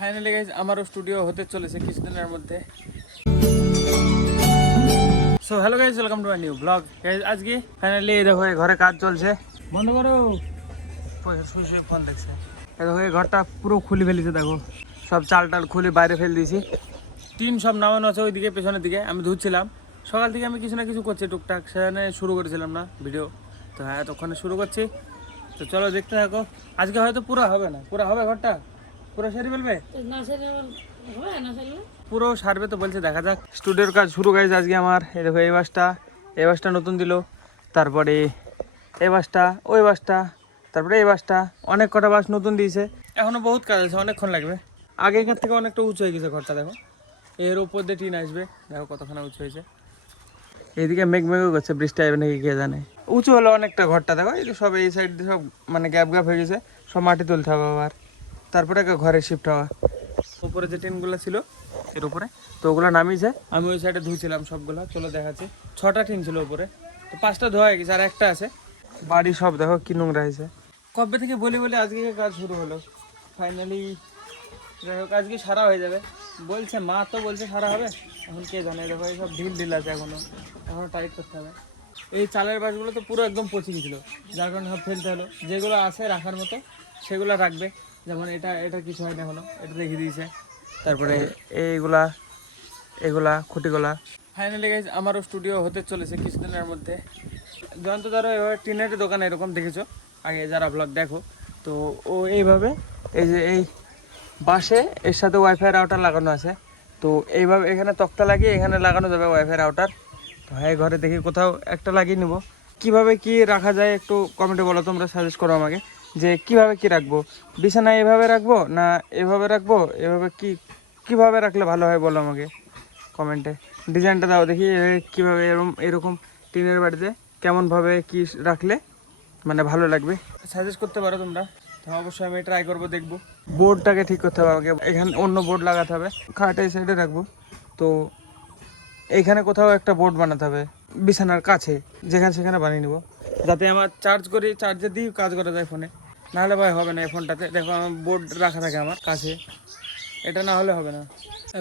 Finally guys আমারও studio হতে চলেছে কিছুদিনের মধ্যে। So hello guys, welcome to my new blog. Guys আজকে ফাইনালি এই দেখো ঘরে কাজ চলছে। বন্ধ করো, শুয়ে শুয়ে ফোন দেখছে। এই দেখো এই ঘরটা পুরো খুলে ফেলেছে, দেখো সব চাল টাল খুলে বাইরে ফেলে দিয়েছি। টিন সব নামানো আছে ওইদিকে পেছনের দিকে। আমি ধুচ্ছিলাম সকাল থেকে, আমি কিছু না কিছু করছি টুকটাক, সেখানে শুরু করেছিলাম না ভিডিও। তো হ্যাঁ তখন শুরু করছি, তো চলো দেখতে থাকো। আজকে হয়তো পুরো হবে না, পুরো হবে ঘরটা, পুরো সেরে ফেলবে, পুরো সারবে তো বলছে, দেখা যাক। স্টুডিওর কাজ শুরু গাইজ আজকে আমার। এই দেখো এই বাসটা নতুন দিল, তারপরে এই বাসটা, ওই বাসটা, তারপরে এই বাসটা, অনেক কটা বাস নতুন দিয়েছে। এখনো বহুত কাজ আছে, অনেকক্ষণ লাগবে। আগেকার থেকে অনেকটা উঁচু হয়ে গেছে ঘরটা, দেখো এর উপর দিয়ে টিন আসবে, দেখো কতখানি উঁচু হয়েছে। এইদিকে মেঘ করছে, বৃষ্টি আসবে নাকি কে জানে। উঁচু হলো অনেকটা ঘরটা, দেখো এই সব এই সাইড দিয়ে সব মানে গ্যাপ হয়ে গেছে, সব মাটি তুলতে হবে আবার, তারপরে ঘরে শিফট হওয়া। উপরে যে টিনগুলো ছিল এর উপরে, তো ওগুলো নামিয়েছে। আমি ওই সাইডে ধুয়েছিলাম সবগুলো, চলো দেখাচ্ছি। 6টা টিন ছিল উপরে, তো 5টা ধোয়া হয়ে গেছে, আর একটা আছে। বাড়ি সব দেখো কি নোংরা হয়েছে। কবে থেকে বলি আজকে কাজ শুরু হলো। ফাইনালি যাই হোক আজকে সারা হয়ে যাবে বলছে, মা তো বলছে সারা হবে, এখন কে জানে। দেখো এই সব ঢিল আছে, এখনো টাইট করতে হবে। এই চালের বাসগুলো তো পুরো একদম পচে গেছিলো, যার কারণে সব ফেলতে হলো। যেগুলো আছে রাখার মতো সেগুলো রাখবে, যেমন এটা কিছু হয় না এখনো, এটা রেখে দিয়েছে। তারপরে এগুলা খুঁটিগুলা। ফাইনালি গাইজ আমারও স্টুডিও হতে চলেছে কিছুদিনের মধ্যে। জয়ন্ত ধরো এভাবে টিনের দোকান এরকম দেখেছো আগে যারা ব্লগ দেখো, তো ও এইভাবে এই যে এই বাসে এর সাথে ওয়াইফাই রাউটার লাগানো আছে। তো এইভাবে এখানে তক্তা লাগিয়ে এখানে লাগানো যাবে ওয়াইফাই রাউটার। তো হ্যাঁ ঘরে দেখি কোথাও একটা লাগিয়ে নেবো। কীভাবে কি রাখা যায় একটু কমেন্টে বলো, তোমরা সাজেস্ট করো আমাকে, যে কিভাবে কি রাখবো। বিছানা এভাবে রাখবো না এভাবে রাখবো, এভাবে কিভাবে রাখলে ভালো হয় বলো আমাকে কমেন্টে। ডিজাইনটা দাও দেখি কীভাবে এরকম টিনের বাড়িতে কেমনভাবে কি রাখলে মানে ভালো লাগবে, সাজেস্ট করতে পারো তোমরা। তো অবশ্যই আমি ট্রাই করবো, দেখবো। বোর্ডটাকে ঠিক করতে হবে আমাকে, এখানে অন্য বোর্ড লাগাতে হবে। খাট এই সাইডে রাখবো, তো এইখানে কোথাও একটা বোর্ড বানাতে হবে বিছানার কাছে, যেখানে সেখানে বানিয়ে নেবো, যাতে আমার চার্জে দিই কাজ করা যায় ফোনে। নাহলে ভাই হবে না এই ফোনটাতে। দেখো আমার বোর্ড রাখা থাকে আমার কাছে, এটা না হলে হবে না।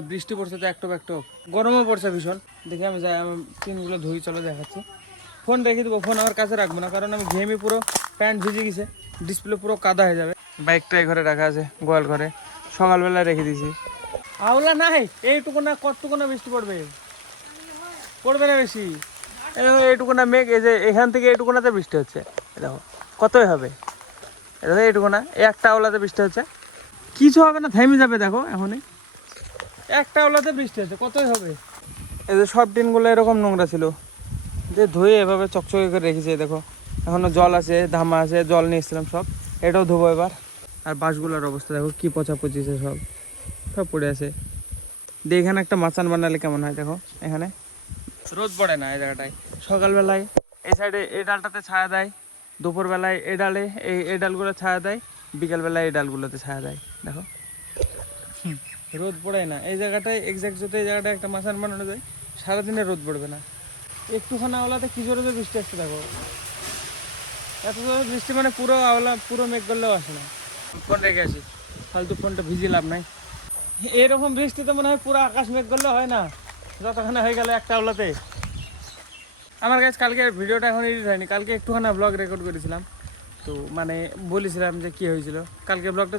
বৃষ্টি পড়ছে তো একটু গরমও পড়ছে ভীষণ। দেখি আমি যাই, আমি টিনগুলো ধুই, চলো দেখাচ্ছি। ফোন রেখে দেবো, ফোন আমার কাছে রাখবো না, কারণ আমি ঘেমে পুরো প্যান্ট ভিজে গেছে, ডিসপ্লে পুরো কাদা হয়ে যাবে। বাইকটাই ঘরে রাখা আছে, গোয়াল ঘরে, সকালবেলা রেখে দিয়েছি। আওলা নাই, এইটুকু না কতটুকু না বৃষ্টি পড়বে না বেশি। এইটুকু না মেঘ, এই যে এখান থেকে এইটুকু নাতে বৃষ্টি হচ্ছে, দেখো কতই হবে। দেখো এইটুকু না, একটা আওলাতে বৃষ্টি হচ্ছে, কিছু হবে না, থেমে যাবে। দেখো এখনই একটা আওলাতে বৃষ্টি হচ্ছে, কতই হবে। এই যে সব টিনগুলো এরকম নোংরা ছিল, যে ধুয়ে এভাবে চকচকে করে রেখেছে। দেখো এখনো জল আছে, ধামা আছে, জল নিয়ে এসেছিলাম সব, এটাও ধোবো এবার। আর বাসগুলোর অবস্থা দেখো কি পচা পচিছে, সব পড়ে আছে। দিয়ে এখানে একটা মাচান বানালে কেমন হয়, দেখো এখানে রোদ পড়ে না এই জায়গাটায়। সকালবেলায় এই সাইডে এই ডালটাতে ছায়া দেয়, দুপুরবেলায় এই ডালে এই ডালগুলো ছায়া দেয়, বিকালবেলায় এই ডালগুলোতে ছায়া দেয়। দেখো রোদ পড়ে না এই জায়গাটায় এক্সাক্ট, যদি এই জায়গাটায় একটা মাচান বানানো যায় সারাদিনে রোদ পড়বে না। একটুখানি আওলাতে কি জোরে যে বৃষ্টি আসছে, দেখো এত জোরে বৃষ্টি, মানে পুরো আওলা পুরো মেঘ করলেও আসে না। ফোন রেখে আসি, ফালতু ফোনটা ভিজে লাভ নাই। এরকম বৃষ্টিতে মনে হয় পুরো আকাশ মেঘ করলে হয় না, যতখানে হয়ে গেল একটা আওলাতে। আমার কাছে কালকে ভিডিওটা এখন এডিট হয়নি, কালকে একটুখানি ব্লগ রেকর্ড করেছিলাম, তো মানে বলেছিলাম যে কী হয়েছিল। কালকে ব্লগটা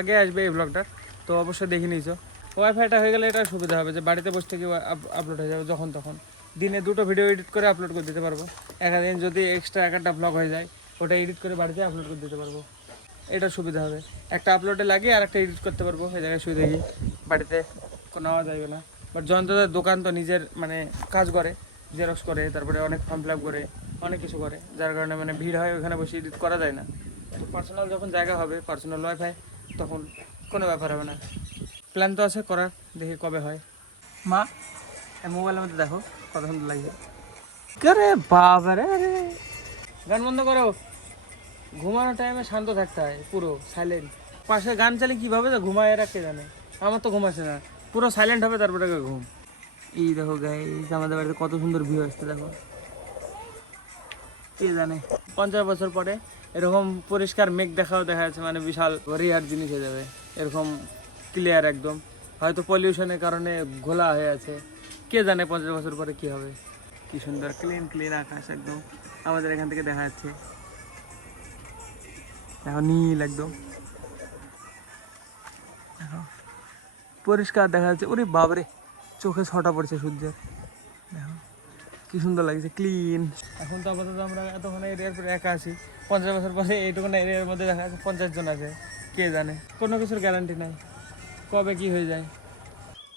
আগে আসবে এই ব্লগটা, তো অবশ্যই দেখে নিয়েছো। ওয়াইফাইটা হয়ে গেলে এটা সুবিধা হবে যে বাড়িতে বসে থেকে আপলোড হয়ে যাবে যখন তখন। দিনে 2টো ভিডিও এডিট করে আপলোড করে দিতে পারবো। একদিন যদি এক্সট্রা একটা ব্লগ হয়ে যায়, ওটা এডিট করে বাড়িতে আপলোড করে দিতে পারবো, এটা সুবিধা হবে। একটা আপলোডে লাগিয়ে আর একটা এডিট করতে পারবো, এই জায়গায় শুয়ে দেখি, বাড়িতে কোনো আওয়াজ আসবে না। বাট জয়ন্তদের দোকান তো নিজের মানে কাজ করে, জেরক্স করে, তারপরে অনেক ফর্ম ফিল আপ করে, অনেক কিছু করে, যার কারণে মানে ভিড় হয়, ওখানে বসে এডিট করা যায় না। তো পার্সোনাল যখন জায়গা হবে, পার্সোনাল ওয়াইফাই, তখন কোনো ব্যাপার হবে না। প্ল্যান তো আছে করার, দেখি কবে হয়। মা মোবাইলের মধ্যে দেখো কত সুন্দর লাগছে। আরে বাবা রে, আরে গান বন্ধ করো। ঘুমানোর টাইমে শান্ত থাকতে হয়, পুরো সাইলেন্ট। পাশে গান চালিয়ে কীভাবে তো ঘুমায় এরা কে জানে, আমার তো ঘুম আসে না। পুরো সাইলেন্ট হবে তারপরে ঘুম। এই দেখো গাইস আমাদের বাড়িতে কত সুন্দর ভিউ আসছে, দেখো কে জানে 50 বছর পরে এরকম পরিষ্কার মেঘ দেখা যাচ্ছে, মানে বিশাল রিয়ার জিনিস হয়ে যাবে। এরকম ক্লিয়ার একদম, হয়তো পলিউশনের কারণে ঘোলা হয়ে আছে, কে জানে 50 বছর পরে কি হবে। কি সুন্দর ক্লিন ক্লিন আকাশ একদম আমাদের এখান থেকে দেখা যাচ্ছে, দেখো নীল একদম, দেখো পরিষ্কার দেখা যাচ্ছে। ওরে বাবরে, চোখে ছটা পড়ছে সূর্যের, দেখো কি সুন্দর লাগছে ক্লিন। এখন তো আপাতত আমরা এতক্ষণ এরিয়ার পরে একা আছি, 50 বছর পরে এইটুকুন এরিয়ার মধ্যে দেখা যাচ্ছে 50 জন আছে, কে জানে, কোনো কিছুর গ্যারান্টি নাই কবে কি হয়ে যায়।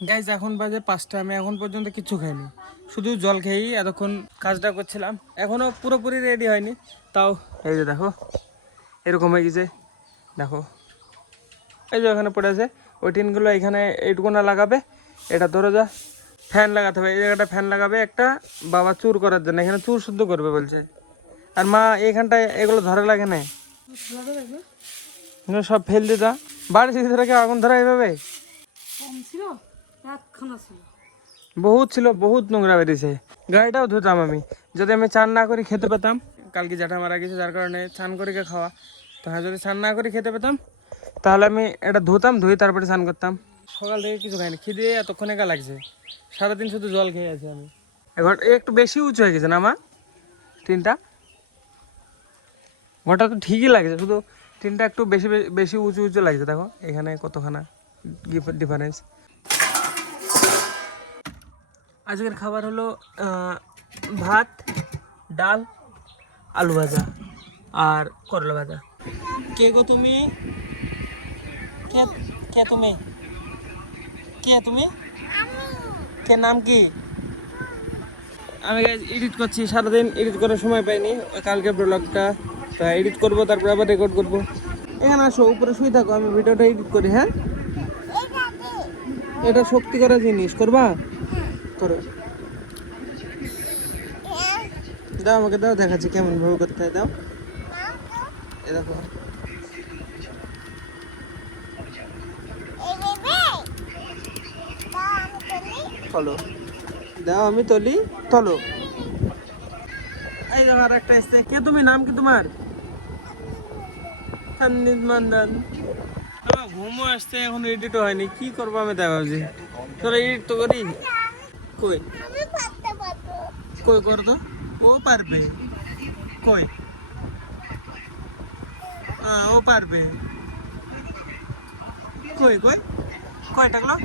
গাইজ এখন বাজে 5টা, আমি এখন পর্যন্ত কিচ্ছু খাইনি, শুধু জল খেয়েই এতক্ষণ কাজটা করছিলাম, এখনও পুরোপুরি রেডি হয়নি। তাও এই যে দেখো এরকম হয়ে গেছে, দেখো এই যে ওখানে পড়ে আছে, ওই টিনগুলো এখানে এইটুকুনা লাগাবে, এটা ধরো যা ফ্যান লাগাতে হবে, এই জায়গাটা ফ্যান লাগাবে একটা, বাবা চুর করার জন্য এখানে চুর শুদ্ধ করবে বলছে, আর মা এইখানটায় এগুলো ধরে লাগে না, সব ফেল দিতা বাড়ি ভিতরে কি আগুন ধরা এইভাবে বহুত ছিল, বহুত নোংরা বেরিয়েছে। গাড়িটাও ধুতাম আমি, যদি আমি চান না করি খেতে পেতাম, কালকে জ্যাঠা মারা গেছে যার কারণে চান করে খাওয়া, তো হ্যাঁ যদি চান না করে খেতে পেতাম তাহলে আমি এটা ধুতাম, ধুয়ে তারপরে চান করতাম। সকাল থেকে কিছু খাইনি, খিদে এতক্ষণ একা লাগছে, সারাদিন শুধু জল খেয়ে আছি আমি। এবার একটু বেশি উঁচু হয়ে গেছে না মা টিনটা, ঘরটা তো ঠিকই লাগছে, শুধু টিনটা একটু বেশি বেশি উঁচু উঁচু লাগছে, দেখো এখানে কতখানা ডিফারেন্স। আজকের খাবার হলো ভাত, ডাল, আলু ভাজা আর করলা ভাজা। কে গো তুমি, কে কে তুমি, কে তুমি, কে নাম কি? আমি এডিট করছি, সারাদিন এডিট করার সময় পাইনি, কালকে ব্লগটা তা এডিট করবো, তারপরে আবার রেকর্ড করবো। এখানে আসো, উপরে শুয়ে থাকো, আমি ভিডিওটা এডিট করি। হ্যাঁ এটা শক্তি করা জিনিস, করবা? করো, দাও আমাকে দাও, দেখাচ্ছি কেমন ভাবে করতে হয়, দাও এ দেখো, চলো দাও আমি তলি, চলো। এই দেখো আর একটা এসছে, কে তুমি, নাম কি তোমার? সান্নিদ মান্দান। ঘুমও আসছে, এখন এডিটও হয়নি, কি করবো আমি তাই ভাবছি, চলো এডিট তো করি। কই কই কর তো, ও পারবে, কই ও পারবে, কই কই কয় টাকলো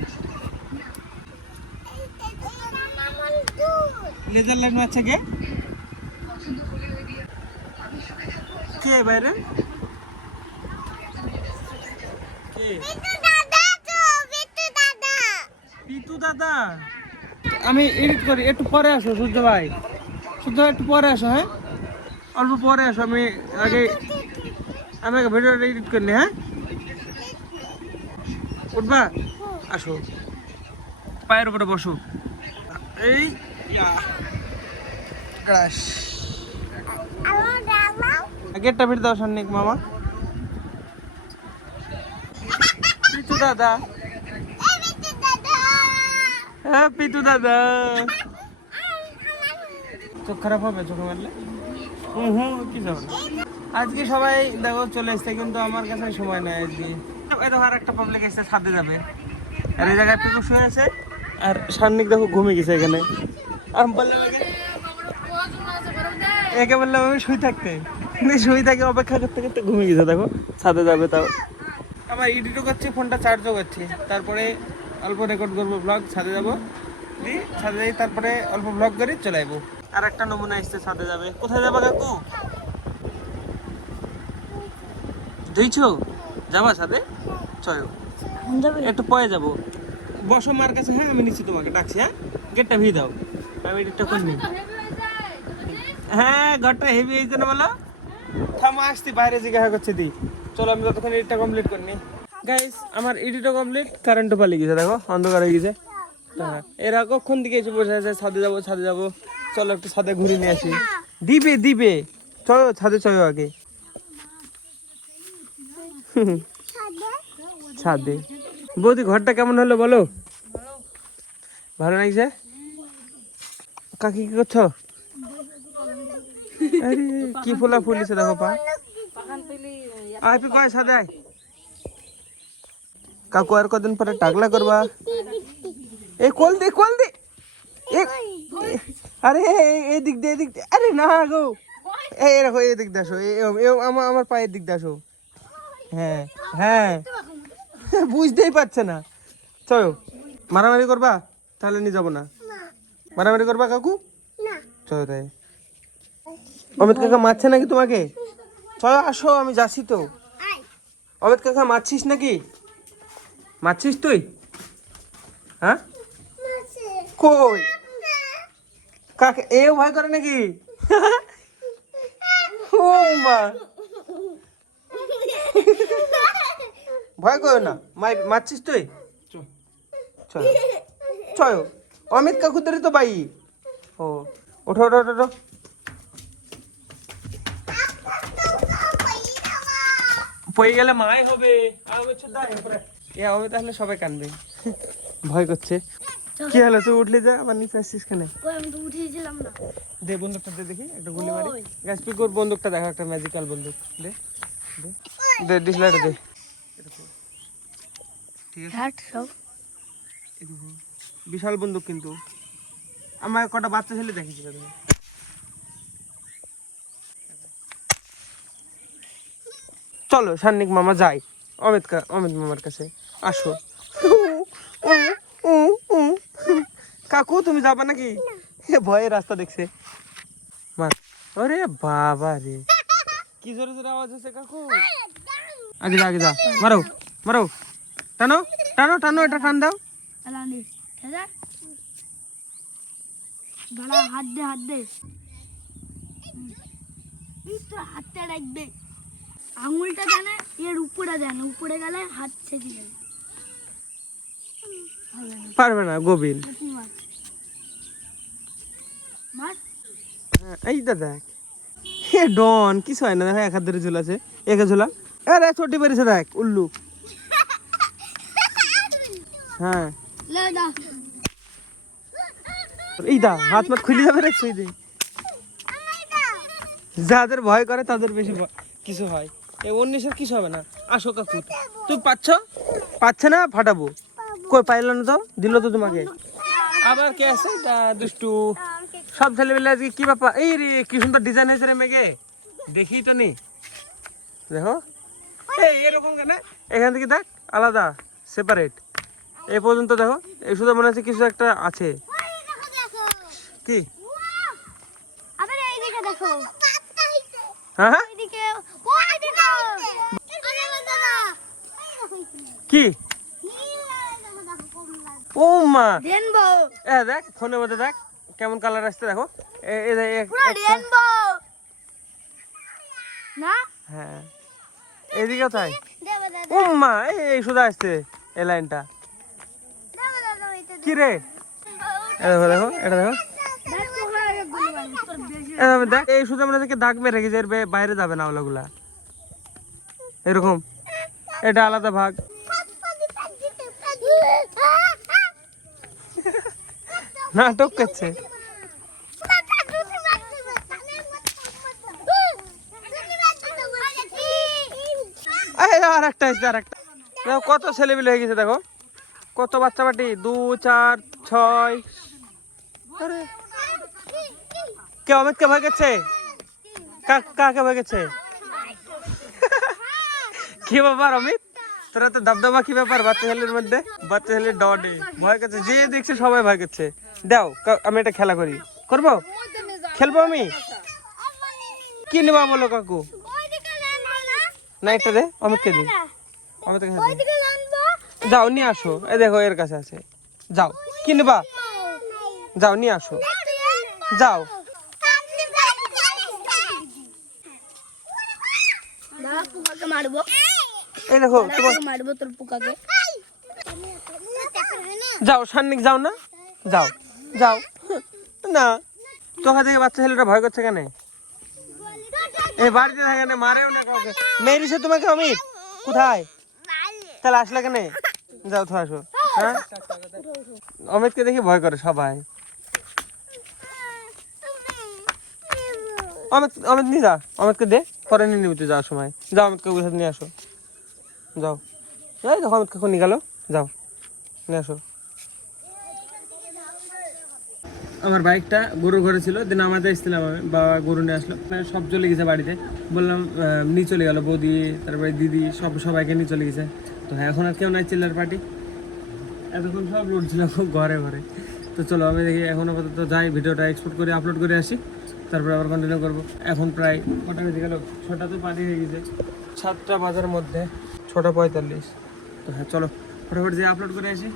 লেজার লাইন আছে, কে কে বাইরে, কে পিতু দাদা? আমি এডিট করি, একটু পরে আসো সূর্য ভাই, সূর্য ভাই একটু পরে আসো, হ্যাঁ অল্প পরে আসো, আমি আগে ভিডিওটা এডিট করি। হ্যাঁ উঠবা, আসো পায়ের উপরে বসো, এই গেটটা ফিরে দাও সন্নিক মামা। পিতু দাদা, হ্যাঁ পিতু দাদা, চোখ খারাপ হবে চোখে মারলে, কি যাবে না। আজকে সবাই দেখো চলে এসছে, কিন্তু আমার কাছে সময় নেই আজকে। দেখো আর একটা পাবলিক এসছে, ছাদে যাবে, আর এই জায়গায় পিকু শুয়ে আছে, আর সান্নিক দেখো ঘুমিয়ে গেছে এখানে, আর বললাম একে বললাম আমি শুয়ে থাকতে, শুয়ে থাকি অপেক্ষা করতে করতে ঘুমিয়ে গেছে, দেখো ছাদে যাবে। তাও আমার এডিটও করছি, ফোনটা চার্জও করছি, তারপরে অল্প রেকর্ড করবো ব্লগ, ছাদে যাবো, ছাদে যাই, তারপরে অল্প ব্লগ করে চলে যাবো। আর একটা নমুনা এসছে, ছাদে যাবে, কোথায় যাবা কাকু? ধুইছো, যাবা ছাদে, চলো একটু পরে যাবো, বসো মার কাছে, হ্যাঁ আমি নিচ্ছি তোমাকে, ডাকছি, হ্যাঁ গেটটা ভিড় দাও, আমি এডিটটা করিনি। হ্যাঁ ঘরটা হেভি হয়েছে না বলো, থামো আসছি, বাইরে জিজ্ঞাসা করছে দি, চলো আমি ততক্ষণ এডিটটা কমপ্লিট করিনি। গাইস আমার এডিটও কমপ্লিট, কারেন্টও পালিয়ে গেছে, দেখো অন্ধকার হয়ে গেছে। হ্যাঁ এরা কখন দিকে এসে বসে আছে, ছাদে যাবো ছাদে যাবো, চলো একটু ছাদে ঘুরে নিয়ে আসি। দিবে দিবে, চলো ছাদে চলো আগে, ছাদে। বৌদি ঘরটা কেমন হলো বলো, ভালো লাগছে? কাকি কি করছো? আরে কি ফুলা ফুলিছে দেখো পা, আয় কয় ছাদে আয়, কাকু আর কদিন পরে টাকলা করবা। এই কল দে আরে এই দিক দে আরে না গো, এই রাখো এই দিক দাসো, আমার পায়ের দিক দাসো। হ্যাঁ হ্যাঁ বুঝতেই পারছে না। চলো মারামারি করবা, তাহলে নিয়ে যাবো না। মারামারি করবা কাকু? চলো তাই। অমিত কাকা মারছে নাকি তোমাকে? চলো আসো, আমি যাচ্ছি তো। অমিত কাকা মারছিস নাকি? মারছিস তুই? হ্যাঁ কই কাকে এ ভয় করে নাকি? ও মা, ভয় করো না, মারছিস তুই? চলো চলো, অমিত কাকুদের তো ভাই। ও ওঠো ওঠো ওঠো, পড়ে গেলে মাই হবে। আমি তাহলে সবাই কানবে, ভয় করছে। কি হলো, তুই উঠলি যা, আবার নিচে আসছিস কেন? দে বন্দুকটা দে, দেখি একটা গুলি মারি। গাছ পিকুর বন্দুকটা দেখো, একটা ম্যাজিক্যাল বন্দুক। দে দে ডিসলাইটটা দে। ঠিক আছে, বিশাল বন্দুক কিন্তু। আমার কটা বাচ্চা ছেলে দেখেছি তুমি। চলো সান্নিক মামা যাই অমিত মামার কাছে, আসো। কাকু তুমি যাবা নাকি? ভয়ে রাস্তা দেখছে। আরে বাবা রে, কি জোরে জোরে আওয়াজ হচ্ছে কাকু। আগে যা আগে যা, মারো মারো, টানো টানো টানো, এটা টান দাও। হাত দে হাত দে, হাতটা রাখবে, আঙুলটা জানে এর উপরে দেন, উপরে গেলে হাত ছেঁকে যাবে। পারবে না গোবিন। এই দাদা এ ডন কিছু হয় না, দেখো এক হাত ধরে ঝুলাছে, একে ঝুলা। আরে ছোটি পেরেছে দেখ উল্লু। হ্যাঁ এই দা হাত মাত খুলে যাবে রে, ছুঁই দে। যাদের ভয় করে তাদের বেশি কিছু হয়, এই অন্যের কিছু হবে না। আসো কাকু, তুই পাচ্ছে না, ফাটাবো। কই পাইলো না তো, দিল তো তোমাকে। আবার কে আছে এটা দুষ্টু, সব ছেলেবেলে আজকে কি ব্যাপার? এই রে কি সুন্দর ডিজাইন হয়েছে রে মেঘে, দেখি তো নি। দেখো এই এরকম কেন, এখান থেকে দেখ আলাদা সেপারেট। এই পর্যন্ত দেখো, এই শুধু মনে হচ্ছে কিছু একটা আছে। কি হ্যাঁ কি ও মা, দেখ ফোনের মধ্যে দেখ কেমন কালার আসছে, দেখো। হ্যাঁ এদিকে তাই, ও মা এই শুধু আসছে এই লাইনটা। কি রে, দেখো দেখো এটা দেখো, দেখ এই শুধু আমরা দাগ মেরে রেখেছে, এর বাইরে যাবে না ওগুলা, এরকম। এটা আলাদা ভাগ। নাটক করছে। আর একটা আসছে, আর একটা। দেখো কত ছেলেপিলে হয়ে গেছে, দেখো কত বাচ্চা বাটি, 2 4 6। আরে কে অমিতকে ভয় করছে? কাকে ভয় করছে? কি ব্যাপার অমিত, তোরা তো দাবদাবা, কি ব্যাপার বাচ্চা ছেলের মধ্যে? বাচ্চা ছেলের ডডে ভয় করছে, যে দেখছে সবাই ভয় করছে। দাও আমি এটা খেলা করি, করবো, খেলবো আমি। কি নেবা বলো কাকু? না এটা দে, অমিতকে দি, অমিতকে যাও নিয়ে আসো। এই দেখো এর কাছে আছে, যাও কি নেবা, যাও নিয়ে আসো, যাও। এই দেখো মারবো তোর পোকাকে, যাও সান্নিক যাও না, যাও যাও না। তোকে দেখে বাচ্চা ছেলেটা ভয় করছে কেন? এই বাড়িতে থাকে না, মারেও না কাউকে। মেরেছে তোমাকে অমিত? কোথায়? তাহলে আসলে কেন? যাও তো আসো। হ্যাঁ অমিতকে দেখি ভয় করে সবাই। অমিত নিয়ে যা, অমিতকে দে, পরে নিয়ে নিবি তুই যাওয়ার সময়। যাও অমিতকে সাথে নিয়ে আসো, যাও। এই দেখো আমি কখন নিয়ে গেল, যাও নিয়ে আসো। আমার বাইকটা গরুর ঘরে ছিল, দিন আমাদের এসেছিলাম, আমি বাবা গরু নিয়ে আসলো, মানে সব চলে গেছে বাড়িতে, বললাম নিয়ে চলে গেল বৌদি, তারপরে দিদি, সবাইকে নিয়ে চলে গেছে। তো হ্যাঁ এখন আর কেউ নাই চিল্লার পার্টি, এতক্ষণ সব লুটছিল ঘরে ঘরে। তো চলো আমি দেখি এখন আপাতত যাই, ভিডিওটা এক্সপোর্ট করে আপলোড করে আসি, তারপরে আবার কন্টিনিউ করবো। এখন প্রায় কটা বেজে গেল, 6টা তো পারি হয়ে গেছে, 7টা বাজার মধ্যে 6টা 45। তো হ্যাঁ চলো ফটাফট যে আপলোড করে আসি।